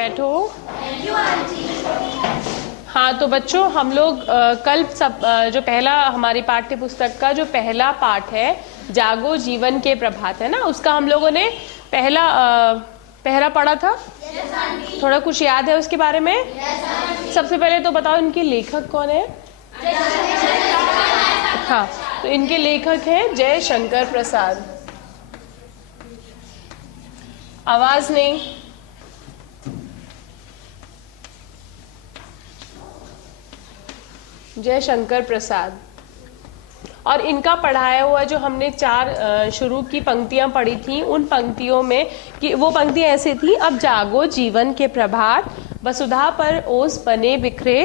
बैठो। हाँ तो बच्चों हम लोग कल जो पहला हमारी पाठ्य पुस्तक का जो पहला पाठ है जागो जीवन के प्रभात है ना, उसका हम लोगों ने पहला पढ़ा था। थोड़ा कुछ याद है उसके बारे में? सबसे पहले तो बताओ इनके लेखक कौन है? हाँ तो इनके लेखक हैं जय शंकर प्रसाद। आवाज नहीं। जय शंकर प्रसाद। और इनका पढ़ाया हुआ जो हमने 4 शुरू की पंक्तियां पढ़ी थी, उन पंक्तियों में कि वो पंक्तियां ऐसी थी, अब जागो जीवन के प्रभात, वसुधा पर ओस बने बिखरे,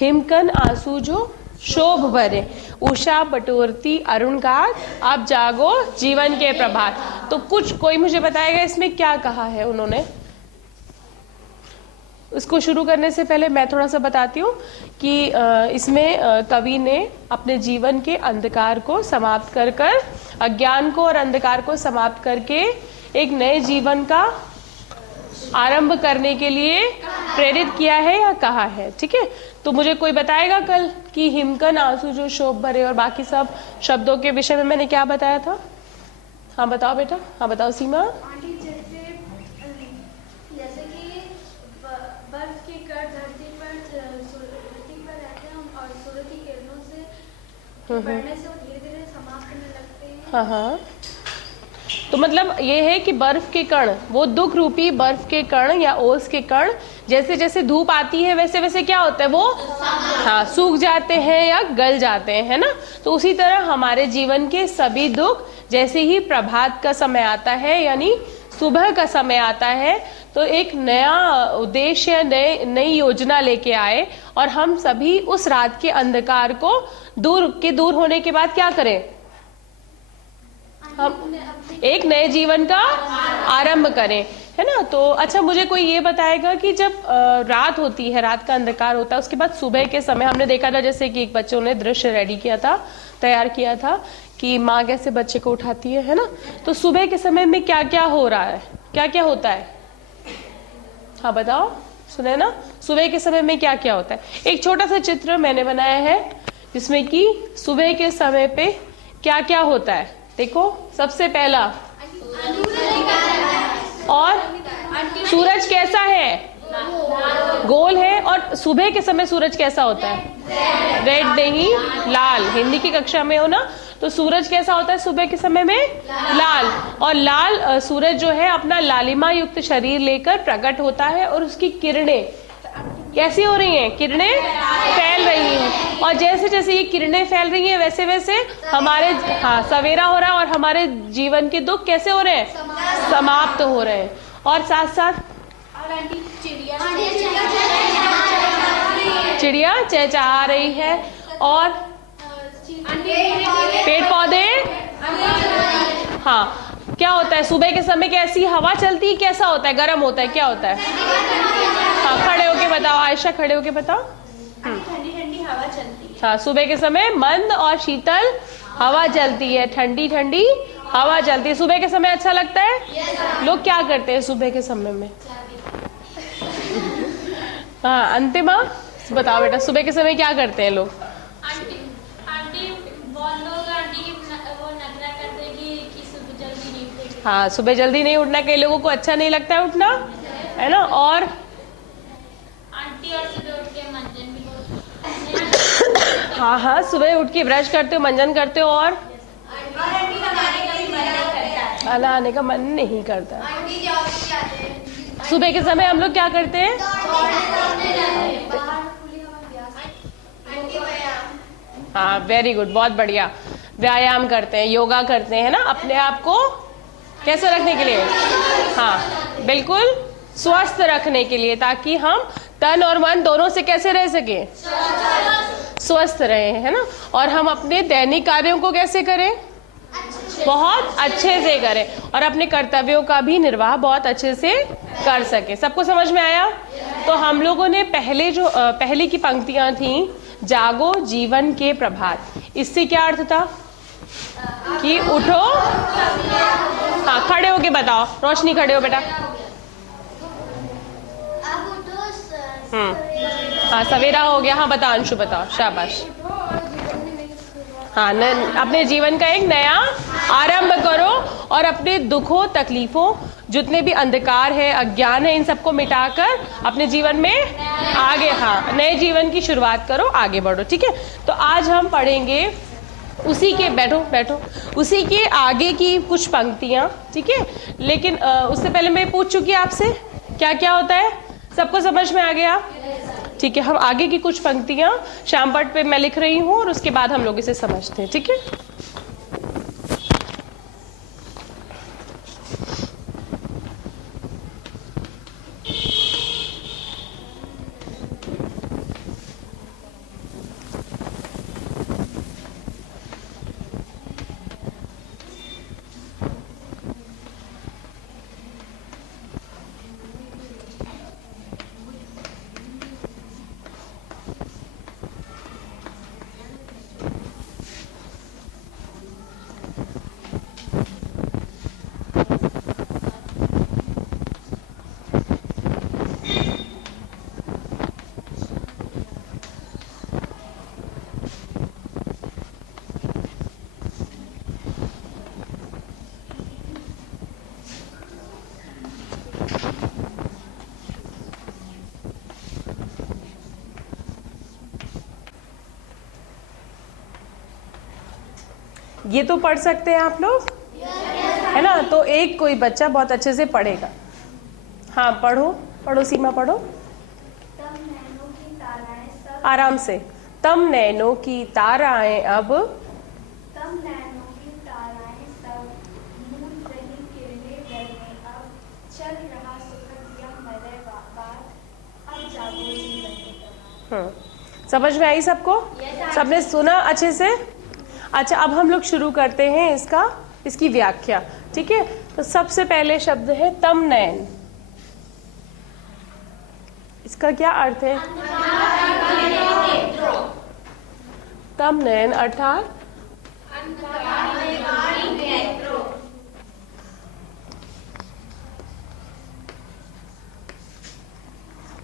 हिमकन आंसू जो शोभ भरे, उषा बटोरती अरुण घाट, अब जागो जीवन के प्रभात। तो कोई मुझे बताएगा इसमें क्या कहा है उन्होंने? उसको शुरू करने से पहले मैं थोड़ा सा बताती हूँ कि इसमें कवि ने अपने जीवन के अंधकार को समाप्त कर अज्ञान को और अंधकार को समाप्त करके एक नए जीवन का आरंभ करने के लिए प्रेरित किया है या कहा है। ठीक है, तो मुझे कोई बताएगा कल कि हिमकन आंसू जो शोभ भरे और बाकी सब शब्दों के विषय में मैंने क्या बताया था? हाँ बताओ बेटा। हाँ बताओ सीमा। बढ़ने से वो धीरे-धीरे समाप्त होने लगते हैं। हाँ हाँ, तो मतलब ये है कि बर्फ के कण, वो दुख रूपी बर्फ के कण या ओस के कण जैसे जैसे धूप आती है वैसे वैसे क्या होता है, वो हाँ सूख जाते हैं या गल जाते हैं, है ना। तो उसी तरह हमारे जीवन के सभी दुख जैसे ही प्रभात का समय आता है यानी सुबह का समय आता है, तो एक नया उद्देश्य नई योजना लेके आए और हम सभी उस रात के अंधकार को दूर होने के बाद क्या करें? हम एक नए जीवन का आरंभ करें, है ना। तो अच्छा मुझे कोई ये बताएगा कि जब रात होती है, रात का अंधकार होता है, उसके बाद सुबह के समय हमने देखा था जैसे कि एक बच्चों ने दृश्य रेडी किया था, तैयार किया था कि माँ कैसे बच्चे को उठाती है ना। तो सुबह के समय में क्या क्या हो रहा है, क्या क्या होता है? हाँ बताओ, सुने ना, सुबह के समय में क्या क्या होता है? एक छोटा सा चित्र मैंने बनाया है जिसमें कि सुबह के समय पे क्या क्या होता है। देखो सबसे पहला, और सूरज कैसा है? गोल है। और सुबह के समय सूरज कैसा होता है? रेड नहीं, लाल। हिंदी की कक्षा में हो ना, तो सूरज कैसा होता है सुबह के समय में? लाल। और लाल सूरज जो है अपना लालिमा युक्त शरीर लेकर प्रकट होता है और उसकी किरणें कैसी हो रही हैं? किरणें फैल रही हैं। और जैसे जैसे ये किरणें फैल रही हैं वैसे वैसे हमारे सवेरा हो रहा है और हमारे जीवन के दुख कैसे हो रहे हैं? समाप्त हो रहे हैं। और साथ साथ चिड़िया चहचहा रही है और पेड़ पौधे, हाँ क्या होता है सुबह के समय? कैसी हवा चलती है? कैसा होता है? गर्म होता है? क्या होता है? हाँ खड़े होके बताओ, आयशा खड़े होके बताओ। ठंडी ठंडी हवा चलती है। हाँ सुबह के समय मंद और शीतल हवा चलती है, ठंडी ठंडी हवा चलती है। सुबह के समय अच्छा लगता है? लोग क्या करते हैं सुबह के समय में? हाँ अंतिमा बताओ बेटा, सुबह के समय क्या करते हैं लोग? हाँ सुबह जल्दी नहीं उठना, कई लोगों को अच्छा नहीं लगता है उठना, है ना। और आंटी और सुबह उठ के मंजन भी हाँ हाँ सुबह उठ के ब्रश करते हो, मंजन करते हो और खाना आने का मन नहीं करता। सुबह के समय हम लोग क्या करते हैं? हाँ वेरी गुड, बहुत बढ़िया। व्यायाम करते हैं, योगा करते हैं ना, अपने आप को कैसे रखने के लिए? हाँ बिल्कुल स्वस्थ रखने के लिए, ताकि हम तन और मन दोनों से कैसे रह सके? स्वस्थ रहे, है ना। और हम अपने दैनिक कार्यों को कैसे करें? बहुत अच्छे से करें और अपने कर्तव्यों का भी निर्वाह बहुत अच्छे से कर सके। सबको समझ में आया? तो हम लोगों ने पहले की पंक्तियां थी जागो जीवन के प्रभात, इससे क्या अर्थ था? कि उठो, हाँ खड़े होके बताओ, रोशनी खड़े हो बेटा। हाँ सवेरा हो गया। हाँ बता अंशु, बताओ, शाबाश। हाँ अपने जीवन का एक नया आरंभ करो और अपने दुखों तकलीफों जितने भी अंधकार है, अज्ञान है, इन सबको मिटाकर अपने जीवन में आगे, हाँ नए जीवन की शुरुआत करो, आगे बढ़ो। ठीक है, तो आज हम पढ़ेंगे उसी के, बैठो बैठो, उसी के आगे की कुछ पंक्तियां। ठीक है, लेकिन उससे पहले मैं पूछ चुकी आपसे क्या क्या होता है, सबको समझ में आ गया? ठीक है, हम आगे की कुछ पंक्तियां श्यामपट पे मैं लिख रही हूँ और उसके बाद हम लोग इसे समझते हैं। ठीक है, ये तो पढ़ सकते हैं आप लोग, है ना? तो एक कोई बच्चा बहुत अच्छे से पढ़ेगा। हाँ पढ़ो पढ़ो सीमा, पढ़ो आराम से। तम नैनों की ताराएं अब, तम नैनों की ताराएं सब, मूल रही किरणें डरने अब, चल रहा सुखद यह मलय बात, अब जागो जीवन के तमाम। समझ में आई सबको? सबने सुना अच्छे से? अच्छा, अब हम लोग शुरू करते हैं इसकी व्याख्या। ठीक है, तो सबसे पहले शब्द है तम नैन। इसका क्या अर्थ है? तम नैन अर्थात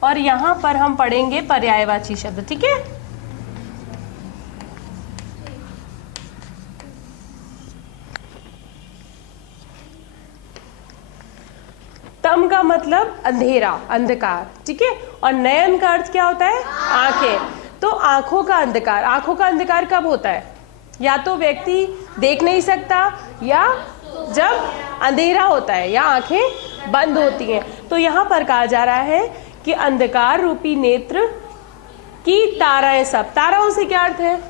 और यहां पर हम पढ़ेंगे पर्यायवाची शब्द। ठीक है, तम का मतलब अंधेरा, अंधकार। ठीक है, और नयन का अर्थ क्या होता है? आंखें। तो आंखों का अंधकार, आंखों का अंधकार कब होता है? या तो व्यक्ति देख नहीं सकता, या जब अंधेरा होता है, या आंखें बंद होती हैं। तो यहाँ पर कहा जा रहा है कि अंधकार रूपी नेत्र की ताराएं सब। ताराओं से क्या अर्थ है?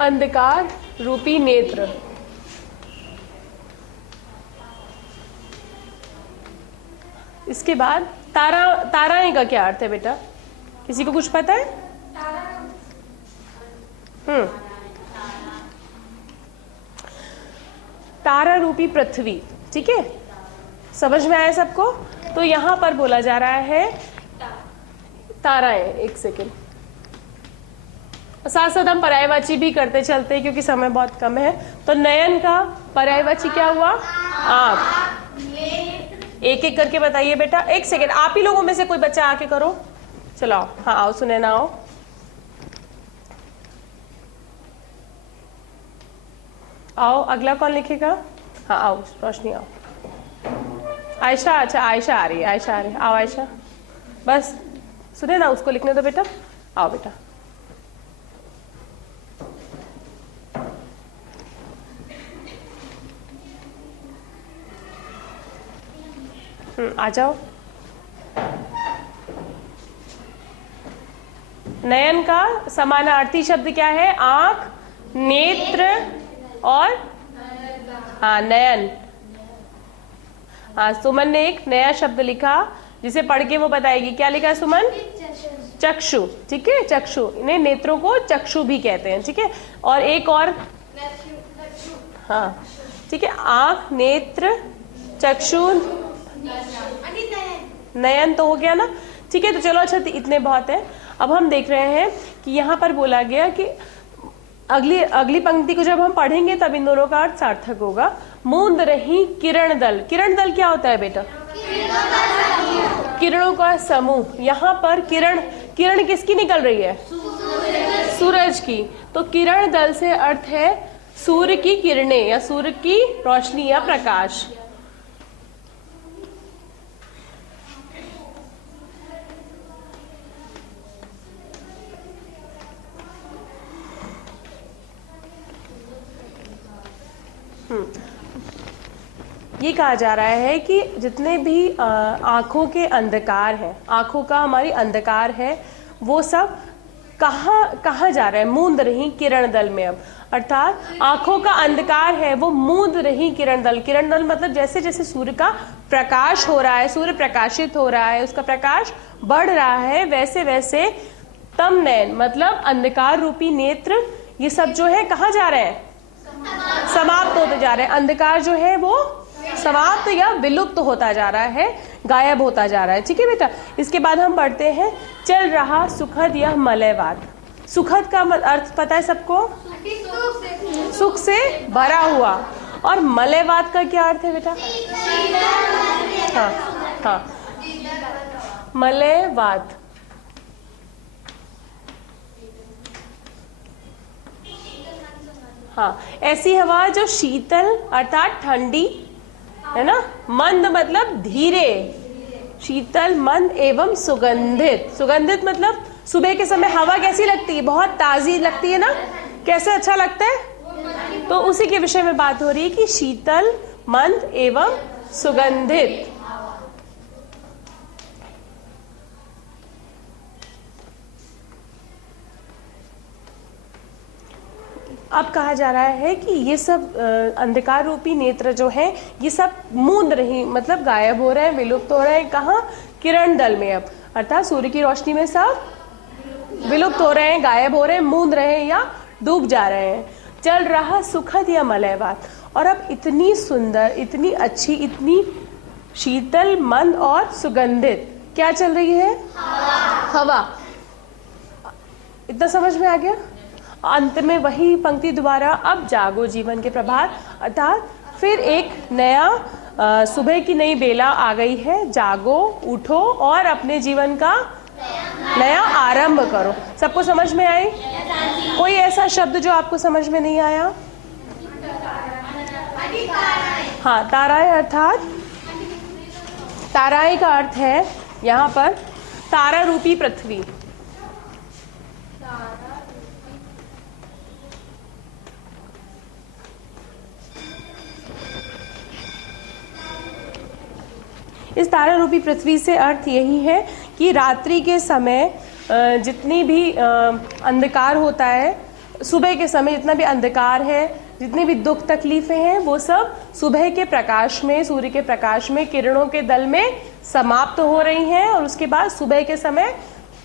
अंधकार रूपी नेत्र। इसके बाद ताराएं का क्या अर्थ है बेटा? किसी को कुछ पता है? तारा रूपी पृथ्वी। ठीक है, समझ में आया सबको? तो यहां पर बोला जा रहा है ताराएं। एक सेकेंड, साथ साथ हम पर्यायवाची भी करते चलते हैं क्योंकि समय बहुत कम है। तो नयन का पर्यायवाची क्या हुआ? आंख। एक एक करके बताइए बेटा। एक सेकेंड, आप ही लोगों में से कोई बच्चा आके करो। चलो हाँ आओ, सुने ना आओ। आओ, अगला कौन लिखेगा? हाँ आओ रोशनी, आओ। आयशा, अच्छा आयशा आ रही है, आयशा आ रही है, आओ आयशा। बस सुने ना, उसको लिखने दो बेटा। आओ बेटा। आ जाओ। नयन का समानार्थी शब्द क्या है? आंख, नेत्र और हाँ नयन। हाँ सुमन ने एक नया शब्द लिखा जिसे पढ़ के वो बताएगी। क्या लिखा सुमन? चक्षु। ठीक है, चक्षु। इन्हें नेत्रों को चक्षु भी कहते हैं। ठीक है, और एक और, हाँ ठीक है, आंख, नेत्र, चक्षु, नयन तो हो गया ना। ठीक है, तो चलो अच्छा इतने बहुत है। अब हम देख रहे हैं कि यहाँ पर बोला गया कि अगली पंक्ति को जब हम पढ़ेंगे तब इन दोनों का अर्थ सार्थक होगा। मूंद रही किरण दल। किरण दल क्या होता है बेटा? किरणों का समूह। यहाँ पर किरण, किरण किसकी निकल रही है? सूरज की। तो किरण दल से अर्थ है सूर्य की किरणें या सूर्य की रोशनी या प्रकाश। ये कहा जा रहा है कि जितने भी आंखों के अंधकार हैं, आंखों का हमारी अंधकार है, वो सब कहाँ जा रहा है? मूंद रही किरण दल में। अब अर्थात आंखों का अंधकार है वो मूंद रही किरण दल। किरण दल मतलब जैसे जैसे सूर्य का प्रकाश हो रहा है, सूर्य प्रकाशित हो रहा है, उसका प्रकाश बढ़ रहा है, वैसे वैसे तम नयन मतलब अंधकार रूपी नेत्र, ये सब जो है कहाँ जा रहे हैं? समाप्त होते जा रहे हैं। अंधकार जो है वो समाप्त या विलुप्त होता जा रहा है, गायब होता जा रहा है। ठीक है बेटा। इसके बाद हम पढ़ते हैं चल रहा सुखद यह मलयवात। सुखद का अर्थ पता है सबको? सुख से भरा हुआ। और मलयवात का क्या अर्थ है बेटा? हाँ हाँ, मलयवात। हाँ, ऐसी हवा जो शीतल अर्थात ठंडी है ना, मंद मतलब धीरे, शीतल मंद एवं सुगंधित। सुगंधित मतलब सुबह के समय हवा कैसी लगती है? बहुत ताजी लगती है ना, कैसे अच्छा लगता है? तो उसी के विषय में बात हो रही है कि शीतल मंद एवं सुगंधित। अब कहा जा रहा है कि ये सब अंधकार रूपी नेत्र जो हैं ये सब मूंद रही मतलब गायब हो रहे हैं, विलुप्त हो रहे हैं। कहाँ? किरण दल में। अब अर्थात सूर्य की रोशनी में सब विलुप्त हो रहे हैं, गायब हो रहे हैं, मूंद रहे हैं या डूब जा रहे हैं। चल रहा सुखद या मलयवात। और अब इतनी सुंदर, इतनी अच्छी, इतनी शीतल मंद और सुगंधित क्या चल रही है? हवा। इतना समझ में आ गया? अंत में वही पंक्ति दोबारा, अब जागो जीवन के प्रभात। अर्थात फिर एक नया सुबह की नई बेला आ गई है। जागो, उठो और अपने जीवन का नया आरंभ करो। सबको समझ में आई? कोई ऐसा शब्द जो आपको समझ में नहीं आया? हाँ, ताराएं। अर्थात ताराएं का अर्थ है यहाँ पर तारा रूपी पृथ्वी। इस तारा रूपी पृथ्वी से अर्थ यही है कि रात्रि के समय जितनी भी अंधकार होता है, सुबह के समय जितना भी अंधकार है, जितनी भी दुख तकलीफें हैं, वो सब सुबह के प्रकाश में, सूर्य के प्रकाश में, किरणों के दल में समाप्त हो रही हैं। और उसके बाद सुबह के समय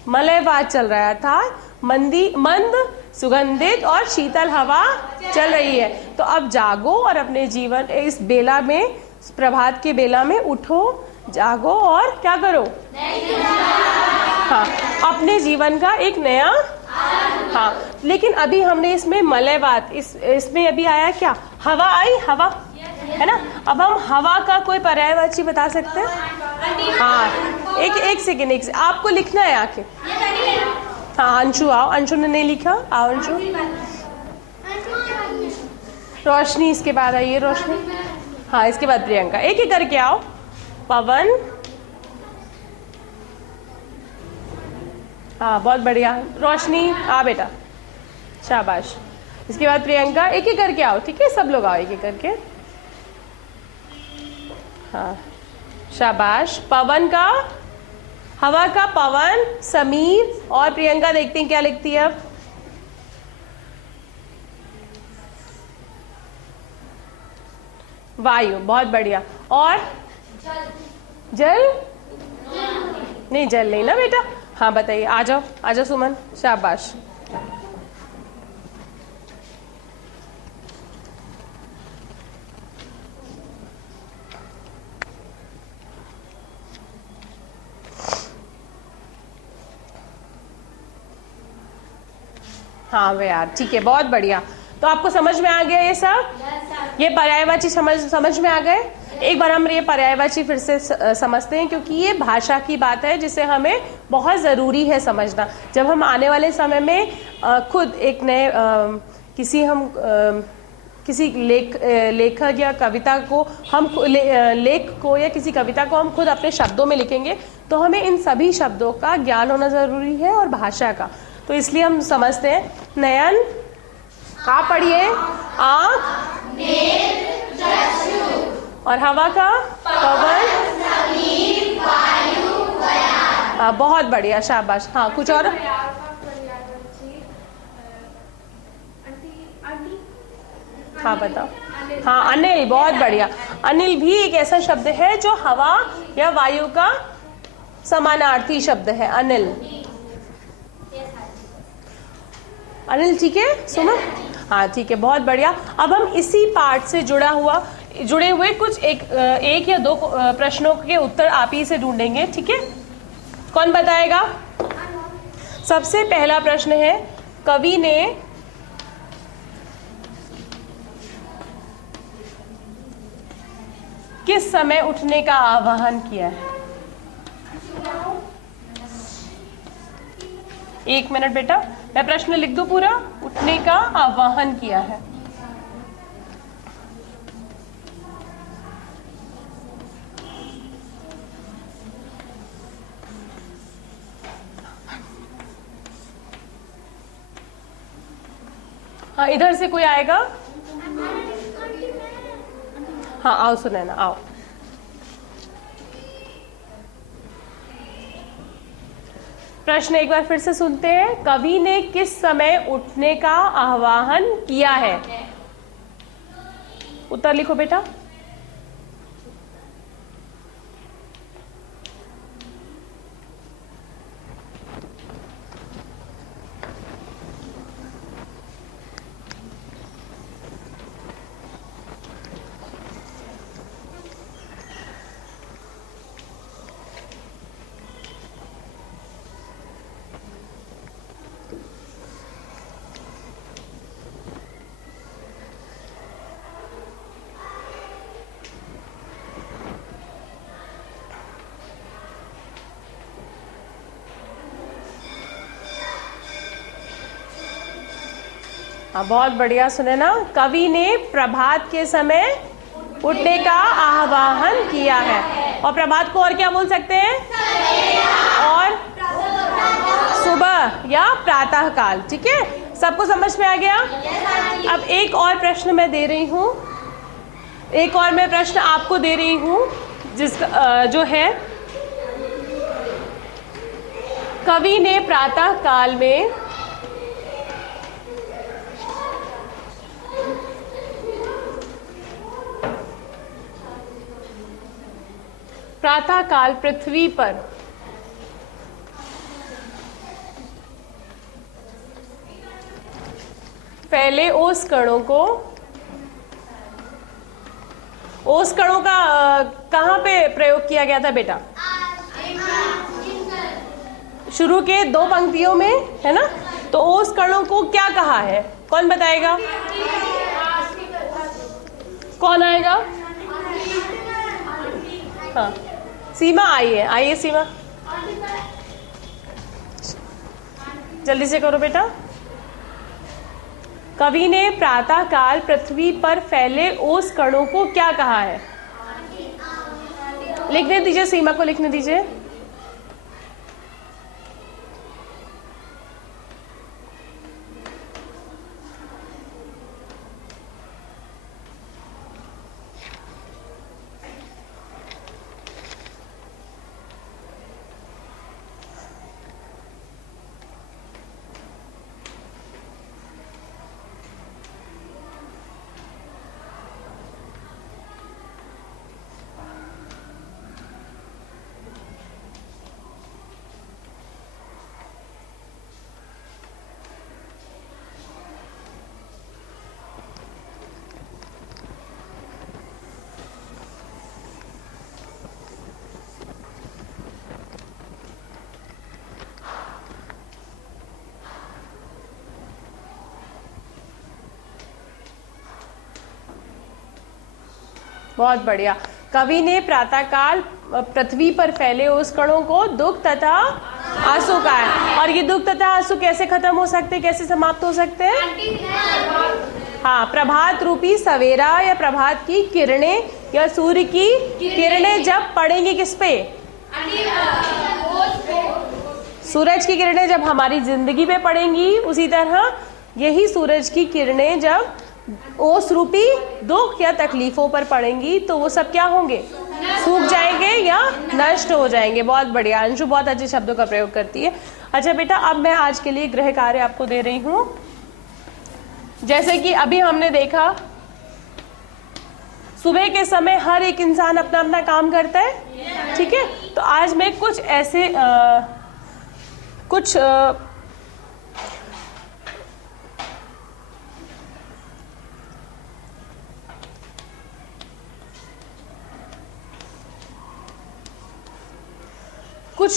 मलयवात चल रहा है, अर्थात मंद सुगंधित और शीतल हवा चल रही है। तो अब जागो और अपने जीवन इस बेला में, प्रभात के बेला में उठो, जागो और क्या करो? हाँ, अपने जीवन का एक नया। हाँ, लेकिन अभी हमने इसमें मलयवात, इसमें अभी आया क्या? हवा आई, हवा है ना। अब हम हवा का कोई पर्यायवाची बता सकते हैं? हाँ, एक सेकेंड, आपको लिखना है आके। हाँ, अंशु आओ। अंशु ने नहीं लिखा, आओ अंशु। रोशनी इसके बाद आई है, रोशनी। हाँ, इसके बाद प्रियंका। एक एक करके आओ। पवन। हाँ, बहुत बढ़िया। रोशनी आ बेटा, शाबाश। इसके बाद प्रियंका। एक एक करके आओ, ठीक है? सब लोग आओ एक एक करके। हाँ, शाबाश। पवन का, हवा का पवन, समीर और प्रियंका। देखते हैं क्या लिखती है अब। वायु, बहुत बढ़िया। और जल नहीं, जल नहीं ना बेटा। हाँ, बताइए। आ जाओ, आ जाओ सुमन, शाबाश। हाँ वे यार, ठीक है, बहुत बढ़िया। तो आपको समझ में आ गया ये सब? ये पर्यायवाची समझ में आ गए? एक बार हम ये पर्यायवाची फिर से समझते हैं, क्योंकि ये भाषा की बात है जिसे हमें बहुत ज़रूरी है समझना। जब हम आने वाले समय में खुद एक नए किसी लेखक या कविता को हम लेख को या किसी कविता को हम खुद अपने शब्दों में लिखेंगे, तो हमें इन सभी शब्दों का ज्ञान होना ज़रूरी है और भाषा का। तो इसलिए हम समझते हैं। नयन, आप पढ़िए। आँख, और हवा का पवन, बहुत बढ़िया, शाबाश। हाँ, कुछ और? हाँ बताओ। हाँ, अनिल, बहुत बढ़िया। अनिल भी एक ऐसा शब्द है जो हवा या वायु का समानार्थी शब्द है। अनिल, अनिल ठीक है? सुनो। हाँ ठीक है, बहुत बढ़िया। अब हम इसी पार्ट से जुड़े हुए कुछ एक या दो प्रश्नों के उत्तर आप ही से ढूंढेंगे, ठीक है? कौन बताएगा? सबसे पहला प्रश्न है, कवि ने किस समय उठने का आह्वान किया है? 1 मिनट बेटा, मैं प्रश्न लिख दूं पूरा। उठने का आह्वान किया है। हाँ, इधर से कोई आएगा? हाँ आओ सुनैना, आओ। प्रश्न एक बार फिर से सुनते हैं। कवि ने किस समय उठने का आह्वान किया है? उत्तर लिखो बेटा। हाँ, बहुत बढ़िया। सुने ना, कवि ने प्रभात के समय उठने का आह्वान किया है। और प्रभात को और क्या बोल सकते हैं? और सुबह या प्रातः काल, ठीक है? सबको समझ में आ गया? अब एक और प्रश्न मैं दे रही हूँ, एक और मैं प्रश्न आपको दे रही हूँ, जिसका जो है, कवि ने प्रातः काल में प्रातः काल पृथ्वी पर फैले ओस कणों का कहाँ पे प्रयोग किया गया था बेटा? शुरू के 2 पंक्तियों में, है ना? तो ओस कणों को क्या कहा है? कौन बताएगा? कौन आएगा? हाँ, सीमा आइए सीमा, जल्दी से करो बेटा। कवि ने प्रातः काल पृथ्वी पर फैले ओस कणों को क्या कहा है? लिखने दीजिए, सीमा को लिखने दीजिए। बहुत बढ़िया। कवि ने प्रातःकाल पृथ्वी पर फैले ओस कणों को दुख तथा आंसू कहा है। और ये दुख तथा आंसू कैसे खत्म हो सकते हैं, कैसे समाप्त हो सकते हैं? हाँ, प्रभात रूपी सवेरा या प्रभात की किरणें या सूर्य की किरणें जब पड़ेंगी किस पे? सूरज की किरणें जब हमारी जिंदगी पे पड़ेंगी, उसी तरह यही सूरज की किरणें जब ओस रूपी दुख या तकलीफों पर पड़ेंगी तो वो सब क्या होंगे? सूख जाएंगे या नष्ट हो जाएंगे। बहुत बढ़िया, अंशु बहुत अच्छे शब्दों का प्रयोग करती है। अच्छा बेटा, अब मैं आज के लिए गृह कार्य आपको दे रही हूँ। जैसे कि अभी हमने देखा सुबह के समय हर एक इंसान अपना अपना काम करता है, ठीक है। तो आज मैं कुछ ऐसे कुछ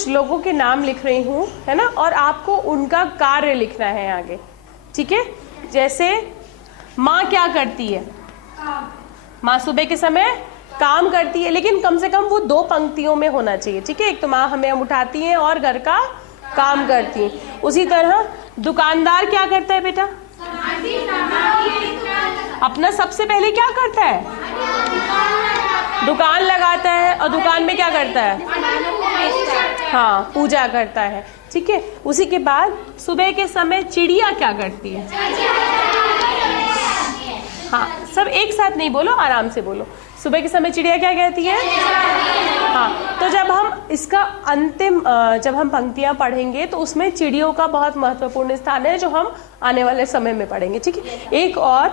लोगों के नाम लिख रही हूँ, है ना, और आपको उनका कार्य लिखना है आगे, ठीक है। जैसे माँ क्या करती है? माँ सुबह के समय काम करती है, लेकिन कम से कम वो 2 पंक्तियों में होना चाहिए, ठीक है। एक तो माँ हमें उठाती है और घर का काम करती है। उसी तरह दुकानदार क्या करता है बेटा? अपना सबसे पहले क्या करता है? दुकान लगाता है। और दुकान में क्या करता है? हाँ, पूजा करता है, ठीक है। उसी के बाद सुबह के समय चिड़िया क्या करती है? हाँ, सब एक साथ नहीं बोलो, आराम से बोलो। सुबह के समय चिड़िया क्या कहती है? हाँ, तो जब हम इसका अंतिम जब हम पंक्तियां पढ़ेंगे तो उसमें चिड़ियों का बहुत महत्वपूर्ण स्थान है, जो हम आने वाले समय में पढ़ेंगे, ठीक है। एक और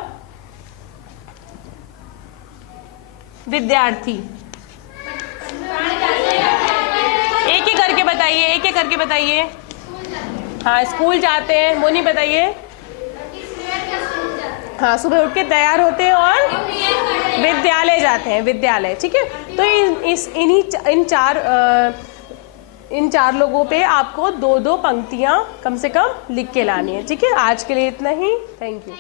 विद्यार्थी, एक ही करके बताइए, एक एक करके बताइए। हाँ, स्कूल जाते हैं, वो नहीं बताइए। हाँ, सुबह उठ के तैयार होते हैं और विद्यालय जाते हैं, विद्यालय, ठीक है। तो इन चार लोगों पे आपको 2-2 पंक्तियां कम से कम लिख के लानी है, ठीक है। आज के लिए इतना ही, थैंक यू।